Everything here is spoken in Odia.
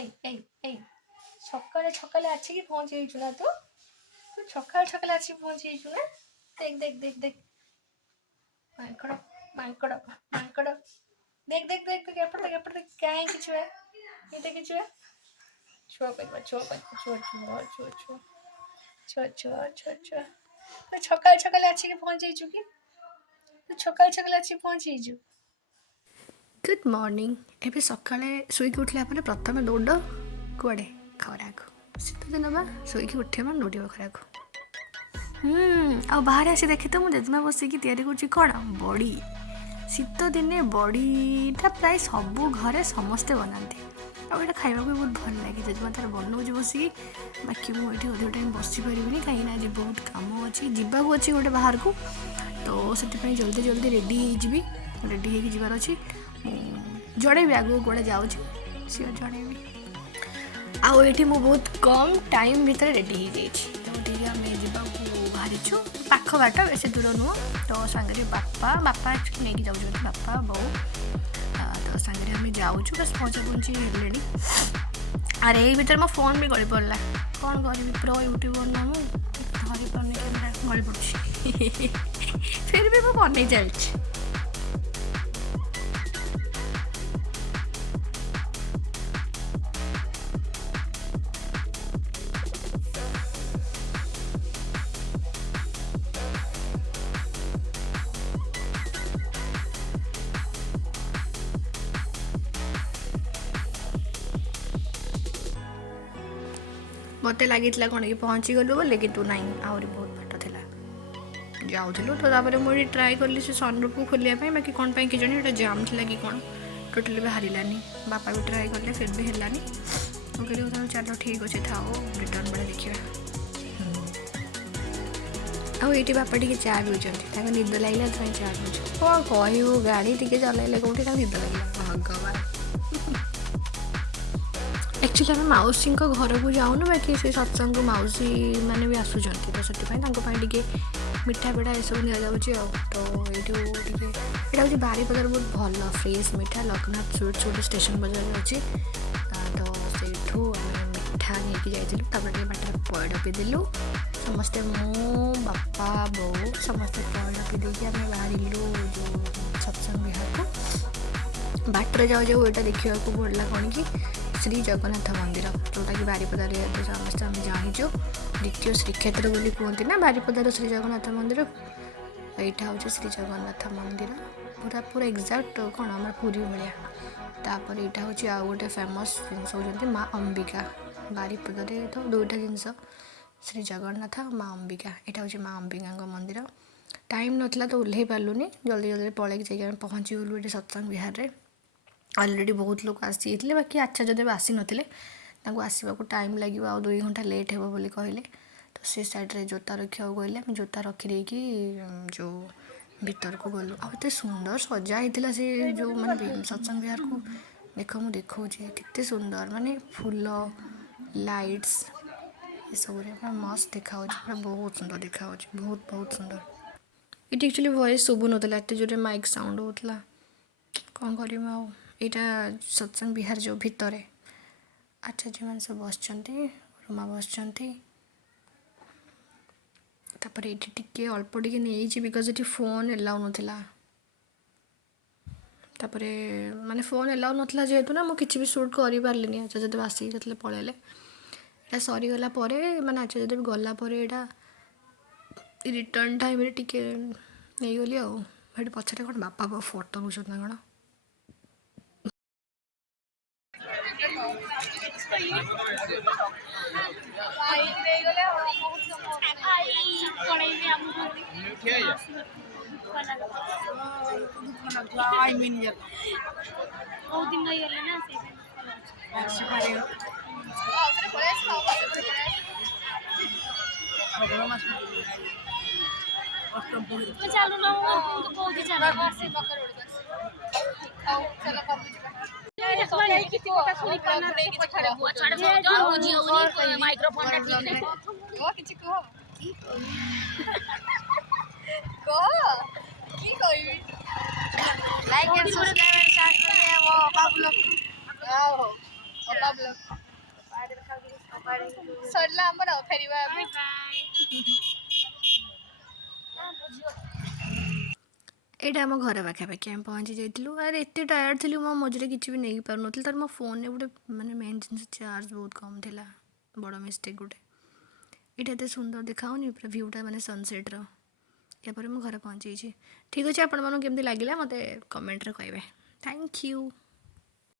ଏଇ ସକାଳେ ସକାଳେ ଆସିକି ପହଞ୍ଚି ଯାଇଛୁ ନା ତୁ ସକାଳେ ସକାଳେ ଆସିକି ପହଞ୍ଚି ଯାଇଛୁ ନା ଦେଖ ମାଙ୍କଡ଼ ମାଙ୍କଡ଼ ମାଙ୍କଡ଼ ଦେଖ ଏପଟେ କାହିଁକି ଛୁଆ ଏ ଦେଖି ଛୁଆ ସକାଳେ ସକାଳେ ଆସିକି ପହଞ୍ଚି ଯାଇଛୁ କି ତୁ ସକାଳେ ଆସିକି ପହଞ୍ଚି ଯାଇଛୁ। Good morning. ଏବେ ସକାଳେ ଶୋଇକି ଉଠିଲା ପରେ ପ୍ରଥମେ ଦୌଡ଼ କୁଆଡ଼େ ଖରାକୁ ଶୀତ ଦିନ ବା ଶୋଇକି ଉଠିବା ଦୌଡ଼ିବ ଖରାକୁ। ଆଉ ବାହାରେ ଆସି ଦେଖି ତ ମୁଁ ଜେଜେମା ବସିକି ତିଆରି କରୁଛି କ'ଣ ବଡ଼ି। ଶୀତ ଦିନେ ବଡ଼ିଟା ପ୍ରାୟ ସବୁ ଘରେ ସମସ୍ତେ ବନାନ୍ତି ଆଉ ଏଇଟା ଖାଇବାକୁ ବହୁତ ଭଲ ଲାଗେ। ଜେଜେମା ତାର ବନଉଛି ବସିକି ବାକି ମୁଁ ଏଇଠି ଅଧିକ ଟାଇମ୍ ବସିପାରିବିନି କାହିଁକିନା ଆଜି ବହୁତ କାମ ଅଛି ଯିବାକୁ ଅଛି ଗୋଟେ ବାହାରକୁ ତ ସେଥିପାଇଁ ଜଲ୍ଦି ରେଡ଼ି ହେଇଯିବି। ରେଡ଼ି ହେଇକି ଯିବାର ଅଛି। ଜଣେଇବି ଆଗକୁ କୁଆଡ଼େ ଯାଉଛି ସିଓର ଜଣେଇବି। ଆଉ ଏଇଠି ମୁଁ ବହୁତ କମ୍ ଟାଇମ୍ ଭିତରେ ରେଡ଼ି ହେଇଯାଇଛି ତ ଟିକେ ଆମେ ଯିବାକୁ ବାହାରିଛୁ ପାଖ ବାଟ ବେଶୀ ଦୂର ନୁହଁ ତ ସାଙ୍ଗରେ ବାପା ନେଇକି ଯାଉଛନ୍ତି ବାପା ବୋଉ ତ ସାଙ୍ଗରେ ଆମେ ଯାଉଛୁ ବାସ୍ ପହଞ୍ଚି ହେଲେଣି। ଆରେ ଏଇ ଭିତରେ ମୋ ଫୋନ୍ ବି ଗଳି ପଡ଼ିଲା କ'ଣ କରିବି ପ୍ରୋ ୟୁଟ୍ୟୁବର ନା ମୁଁ ଧରିପାରୁନି କ୍ୟାମେରା ଗଳି ପଡ଼ୁଛି ଫିର୍ ବି ମୁଁ ବନେଇ ଚାଲିଛି। ମୋତେ ଲାଗିଥିଲା କ'ଣ କି ପହଞ୍ଚିଗଲୁ ବୋଲି କିନ୍ତୁ ନାଇଁ ଆହୁରି ବହୁତ ବାଟ ଥିଲା ଯାଉଥିଲୁ ତ ତାପରେ ମୁଁ ଏଠି ଟ୍ରାଏ କଲି ସେ ସନରୁଫକୁ ଖୋଲିବା ପାଇଁ ବାକି କ'ଣ ପାଇଁ କେଜାଣି ଏଇଟା ଜାମ୍ ଥିଲା କି କ'ଣ ଟୋଟାଲି ବାହାରିଲାନି। ବାପା ବି ଟ୍ରାଏ କଲେ ଫିର୍ ବି ହେଲାନି। ମୁଁ କହିଲି ତାହେଲେ ଚାଲ ଠିକ୍ ଅଛି ଥାଉ ରିଟର୍ନ ବେଳେ ଦେଖିବା। ଆଉ ଏଇଠି ବାପା ଟିକେ ଚା ପିଉଛନ୍ତି ତାଙ୍କ ନିଦ ଲାଗିଲା ସେଥିପାଇଁ ଚା ପିଉଛନ୍ତି। କ'ଣ କହିବୁ ଗାଡ଼ି ଟିକେ ଚଲାଇଲେ କେଉଁଠି ତାଙ୍କୁ ନିଦ ଲାଗିଲା ଭଗବାନ। ଆକ୍ଚୁଆଲି ଆମେ ମାଉସୀଙ୍କ ଘରକୁ ଯାଉନୁ ବାକି ସେ ସତ୍ସଙ୍ଗ ମାଉସୀ ମାନେ ବି ଆସୁଛନ୍ତି ତ ସେଥିପାଇଁ ତାଙ୍କ ପାଇଁ ଟିକେ ମିଠା ପିଠା ଏସବୁ ନିଆଯାଉଛି ଆଉ ତ ଏଇଠୁ ଟିକେ ଏଇଟା ହେଉଛି ବାରିପଦାର ବହୁତ ଭଲ ଫ୍ରେଶ୍ ମିଠା ଲୋକନାଥ ସୁଇଟ୍ସ ଗୋଟେ ଷ୍ଟେସନ ବଜାରରେ ଅଛି ତ ସେଇଠୁ ଆମେ ମିଠା ନେଇକି ଯାଇଥିଲୁ ତାପରେ ଟିକେ ବାଟରେ ପଇଡ଼ ପିଇଦେଲୁ ସମସ୍ତେ ମୁଁ ବାପା ବୋଉ ସମସ୍ତେ ପଇଡ଼ ପିଇ ଦେଇକି ଆମେ ବାହାରିଲୁ ଯେଉଁ ସତ୍ସଙ୍ଗ ବିହାରକୁ। ବାଟରେ ଯାଉ ଏଇଟା ଦେଖିବାକୁ ପଡ଼ିଲା କ'ଣ କି ଶ୍ରୀ ଜଗନ୍ନାଥ ମନ୍ଦିର ଯେଉଁଟାକି ବାରିପଦାରେ ସମସ୍ତେ ଆମେ ଜାଣିଛୁ ଦ୍ୱିତୀୟ ଶ୍ରୀକ୍ଷେତ୍ର ବୋଲି କୁହନ୍ତି ନା ବାରିପଦାର ଶ୍ରୀ ଜଗନ୍ନାଥ ମନ୍ଦିର। ଏଇଟା ହେଉଛି ଶ୍ରୀ ଜଗନ୍ନାଥ ମନ୍ଦିର ପୁରା ଏକ୍ଜାକ୍ଟ କ'ଣ ଆମର ପୁରୀ ଭଳିଆ। ତାପରେ ଏଇଟା ହେଉଛି ଆଉ ଗୋଟେ ଫେମସ୍ ଜିନିଷ ହେଉଛନ୍ତି ମା ଅମ୍ବିକା। ବାରିପଦାରେ ତ ଦୁଇଟା ଜିନିଷ ଶ୍ରୀ ଜଗନ୍ନାଥ ଆଉ ମା ଅମ୍ବିକା। ଏଇଟା ହେଉଛି ମା ଅମ୍ବିକାଙ୍କ ମନ୍ଦିର। ଟାଇମ୍ ନଥିଲା ତ ଓହ୍ଲେଇ ପାରିଲୁନି ଜଲ୍ଦି ପଳେଇକି ଯାଇକି ଆମେ ପହଞ୍ଚିଗଲୁ ଏଠି ସତ୍ସଙ୍ଗ ବିହାରରେ। ଅଲରେଡ଼ି ବହୁତ ଲୋକ ଆସିଯାଇଥିଲେ ବାକି ଆଚାର୍ଯ୍ୟଦେବ ଆସିନଥିଲେ ତାଙ୍କୁ ଆସିବାକୁ ଟାଇମ୍ ଲାଗିବ ଆଉ 2 ଘଣ୍ଟା ଲେଟ୍ ହେବ ବୋଲି କହିଲେ ତ ସେ ସାଇଡ଼୍ରେ ଜୋତା ରଖିବାକୁ କହିଲେ ଆମେ ଜୋତା ରଖିଦେଇକି ଯେଉଁ ଭିତରକୁ ଗଲୁ। ଆଉ ଏତେ ସୁନ୍ଦର ସଜା ହେଇଥିଲା ସେ ଯେଉଁ ମାନେ ସତ୍ସଙ୍ଗ ବିହାରକୁ ଦେଖ ମୁଁ ଦେଖାଉଛି କେତେ ସୁନ୍ଦର ମାନେ ଫୁଲ ଲାଇଟ୍ସ ଏସବୁରେ ପୁରା ମସ୍ତ ଦେଖାହେଉଛି ପୁରା ବହୁତ ସୁନ୍ଦର ଦେଖାହେଉଛି ବହୁତ ସୁନ୍ଦର। ଏଠି ଆକ୍ଚୁଆଲି ଭଏସ୍ ଶୁଭୁନଥିଲା ଏତେ ଜୋରରେ ମାଇକ୍ ସାଉଣ୍ଡ ହେଉଥିଲା କ'ଣ କରିବୁ ଆଉ। ଏଇଟା ସତ୍ସଙ୍ଗ ବିହାର ଯେଉଁ ଭିତରେ ଆଚାର୍ଯ୍ୟମାନେ ସବୁ ବସିଛନ୍ତି ରୁମା ବସିଛନ୍ତି। ତାପରେ ଏଇଠି ଟିକେ ଅଳ୍ପ ଟିକେ ନେଇଛି ବିକଜ ଏଠି ଫୋନ୍ ଏଲାଉ ନଥିଲା। ତାପରେ ମାନେ ଫୋନ୍ ଏଲାଉ ନଥିଲା ଯେହେତୁ ନା ମୁଁ କିଛି ବି ସୁଟ୍ କରିପାରିଲିନି। ଆଚାର୍ଯ୍ୟଦେବ ଆସିକି ଯେତେବେଳେ ପଳେଇଲେ ଏଇଟା ସରିଗଲା ପରେ ମାନେ ଆଚାର୍ଯ୍ୟଦେବ ଗଲା ପରେ ଏଇଟା ରିଟର୍ନ ଟାଇମ୍ରେ ଟିକେ ନେଇଗଲି ଆଉ। ଏଠି ପଛରେ କ'ଣ ବାପା ଫଟୋ ନେଉଛନ୍ତି ନା କ'ଣ। ସରିଲା ଆମର ଫେରିବା ଏଇଟା ଆମ ଘର ପାଖାପାଖି ଆମେ ପହଞ୍ଚି ଯାଇଥିଲୁ। ଆରେ ଏତେ ଟାୟାର୍ଡ଼ ଥିଲି ମୁଁ ମଝିରେ କିଛି ବି ନେଇପାରୁନଥିଲି। ତାର ମୋ ଫୋନ୍ରେ ଗୋଟେ ମାନେ ମେନ୍ ଜିନିଷ ଚାର୍ଜ ବହୁତ କମ୍ ଥିଲା, ବଡ଼ ମିଷ୍ଟେକ୍ ଗୋଟେ। ଏଇଟା ଏତେ ସୁନ୍ଦର ଦେଖାହେଉନି ପୁରା ଭ୍ୟୁଟା ମାନେ ସନସେଟ୍ର। ଏହାପରେ ମୁଁ ଘରେ ପହଞ୍ଚିଯାଇଛି। ଠିକ୍ ଅଛି, ଆପଣମାନଙ୍କୁ କେମିତି ଲାଗିଲା ମୋତେ କମେଣ୍ଟରେ କହିବେ। Thank you.